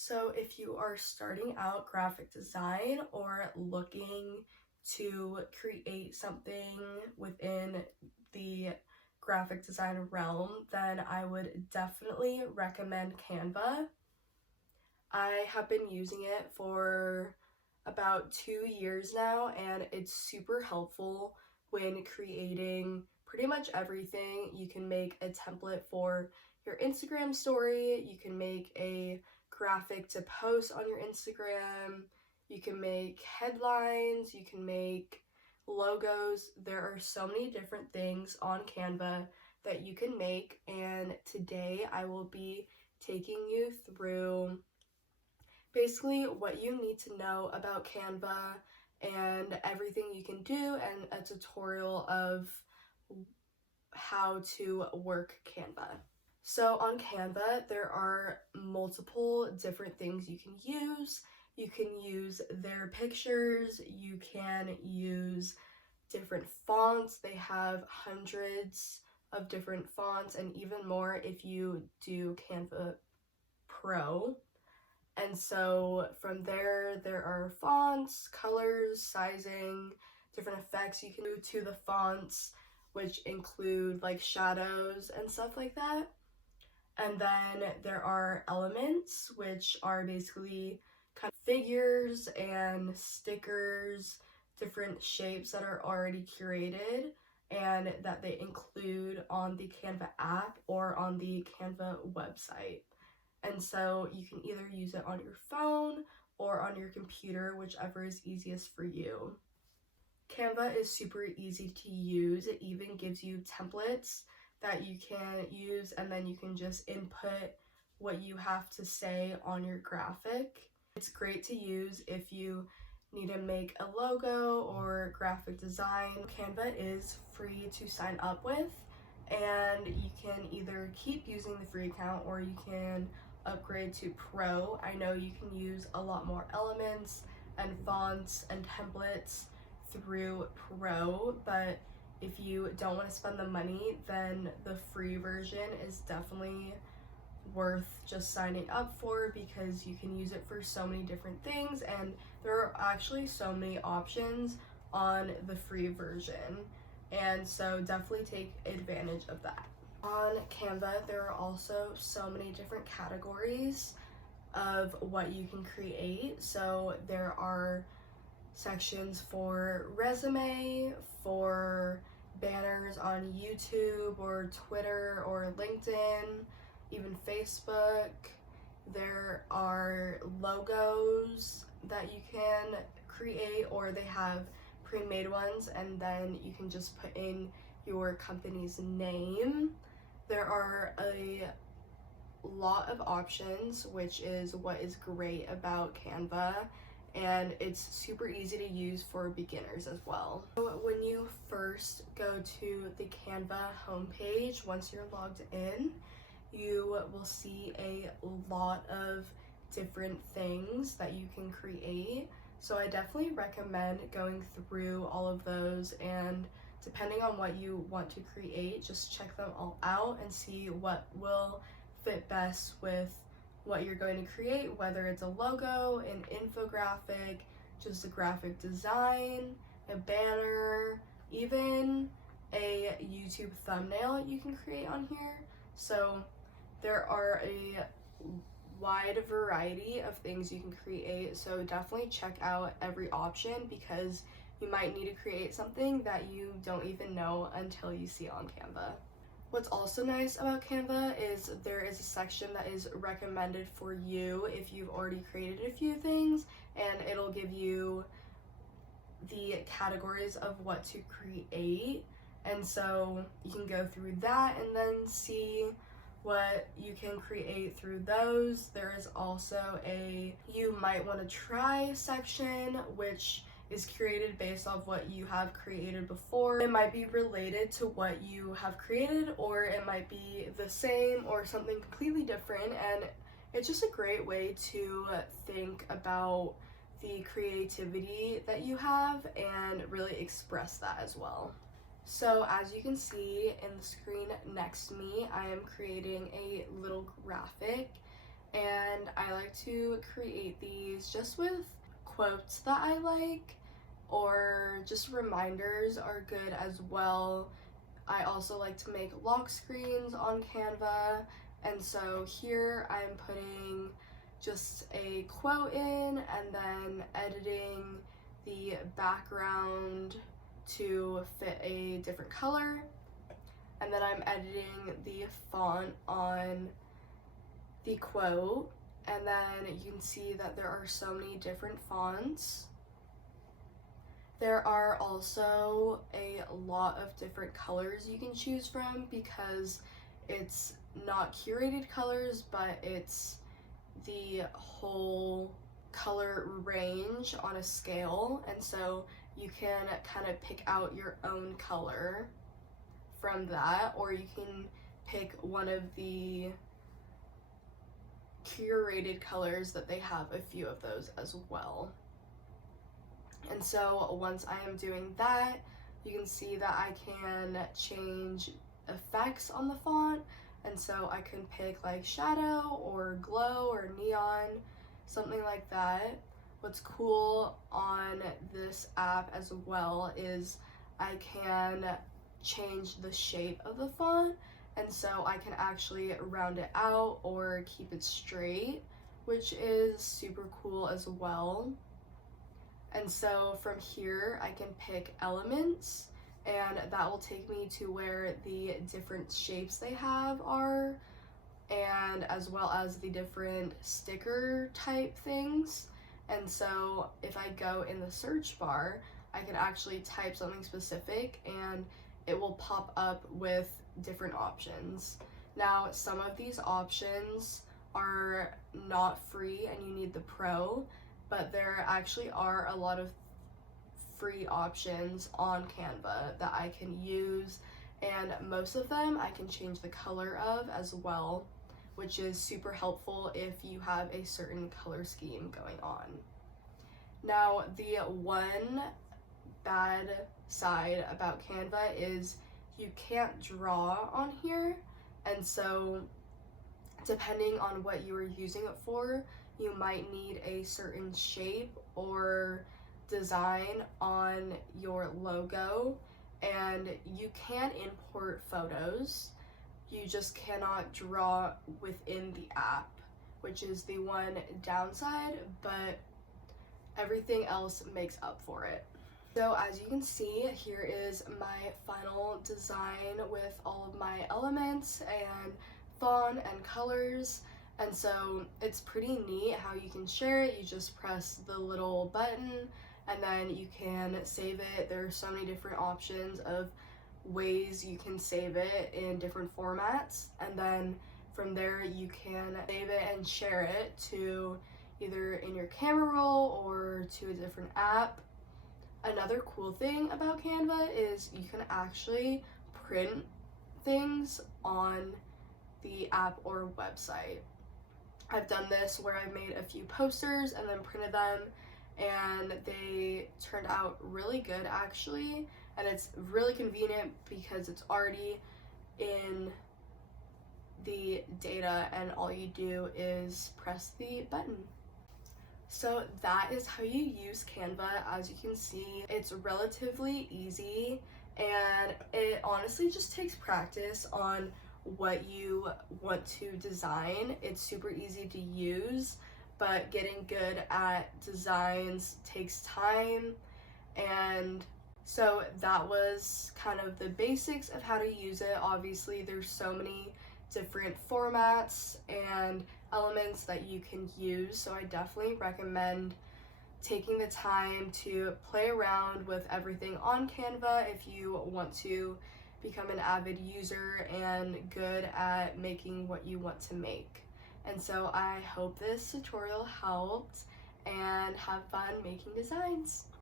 So if you are starting out graphic design or looking to create something within the graphic design realm, then I would definitely recommend Canva. I have been using it for about 2 years now, and it's super helpful when creating pretty much everything. You can make a template for your Instagram story, you can make a graphic to post on your Instagram, you can make headlines, you can make logos. There are so many different things on Canva that you can make, and today I will be taking you through basically what you need to know about Canva and everything you can do, and a tutorial of how to work Canva. So on Canva, there are multiple different things you can use. You can use their pictures, you can use different fonts. They have hundreds of different fonts and even more if you do Canva Pro. And so from there are fonts, colors, sizing, different effects you can do to the fonts, which include like shadows and stuff like that. And then there are elements, which are basically kind of figures and stickers, different shapes that are already curated and that they include on the Canva app or on the Canva website. And so you can either use it on your phone or on your computer, whichever is easiest for you. Canva is super easy to use. It even gives you templates that you can use, and then you can just input what you have to say on your graphic. It's great to use if you need to make a logo or graphic design. Canva is free to sign up with, and you can either keep using the free account or you can upgrade to Pro. I know you can use a lot more elements and fonts and templates through Pro, but if you don't want to spend the money, then the free version is definitely worth just signing up for, because you can use it for so many different things, and there are actually so many options on the free version, and so definitely take advantage of that. On Canva, there are also so many different categories of what you can create. So there are sections for resume, for banners on YouTube or Twitter or LinkedIn, even Facebook. There are logos that you can create, or they have pre-made ones, and then you can just put in your company's name. There are a lot of options, which is what is great about Canva, and it's super easy to use for beginners as well. So when you first go to the Canva homepage, once you're logged in, you will see a lot of different things that you can create. So I definitely recommend going through all of those, and depending on what you want to create, just check them all out and see what will fit best with what you're going to create, whether it's a logo, an infographic, just a graphic design, a banner, even a YouTube thumbnail you can create on here. So there are a wide variety of things you can create, so definitely check out every option, because you might need to create something that you don't even know until you see on Canva. What's also nice about Canva is there is a section that is recommended for you if you've already created a few things, and it'll give you the categories of what to create, and so you can go through that and then see what you can create through those. There is also a you might want to try section, which is created based off what you have created before. It might be related to what you have created, or it might be the same or something completely different, and it's just a great way to think about the creativity that you have and really express that as well. So as you can see in the screen next to me, I am creating a little graphic, and I like to create these just with quotes that I like, or just reminders are good as well. I also like to make lock screens on Canva, and so here I'm putting just a quote in and then editing the background to fit a different color, and then I'm editing the font on the quote, and then you can see that there are so many different fonts. There are also a lot of different colors you can choose from because it's not curated colors, but it's the whole color range on a scale, and so you can kind of pick out your own color from that, or you can pick one of the curated colors that they have a few of those as well. And so once I am doing that, you can see that I can change effects on the font, and so I can pick like shadow or glow or neon, something like that. What's cool on this app as well is I can change the shape of the font, and so I can actually round it out or keep it straight, which is super cool as well. And so from here I can pick elements, and that will take me to where the different shapes they have are, and as well as the different sticker type things. And so if I go in the search bar, I can actually type something specific and it will pop up with different options. Now, some of these options are not free and you need the Pro, but there actually are a lot of free options on Canva that I can use, and most of them I can change the color of as well, which is super helpful if you have a certain color scheme going on. Now, the one bad side about Canva is you can't draw on here, and so depending on what you are using it for, you might need a certain shape or design on your logo, and you can import photos. You just cannot draw within the app, which is the one downside, but everything else makes up for it. So as you can see, here is my final design with all of my elements and font and colors. And so it's pretty neat how you can share it. You just press the little button and then you can save it. There are so many different options of ways you can save it in different formats, and then from there you can save it and share it to either in your camera roll or to a different app. Another cool thing about Canva is you can actually print things on the app or website. I've done this where I've made a few posters and then printed them, and they turned out really good actually, and it's really convenient because it's already in the data and all you do is press the button. So that is how you use Canva. As you can see, it's relatively easy, and it honestly just takes practice on what you want to design. It's super easy to use, but getting good at designs takes time. And so that was kind of the basics of how to use it. Obviously, there's so many different formats and elements that you can use, so I definitely recommend taking the time to play around with everything on Canva if you want to become an avid user and good at making what you want to make. And so I hope this tutorial helped, and have fun making designs.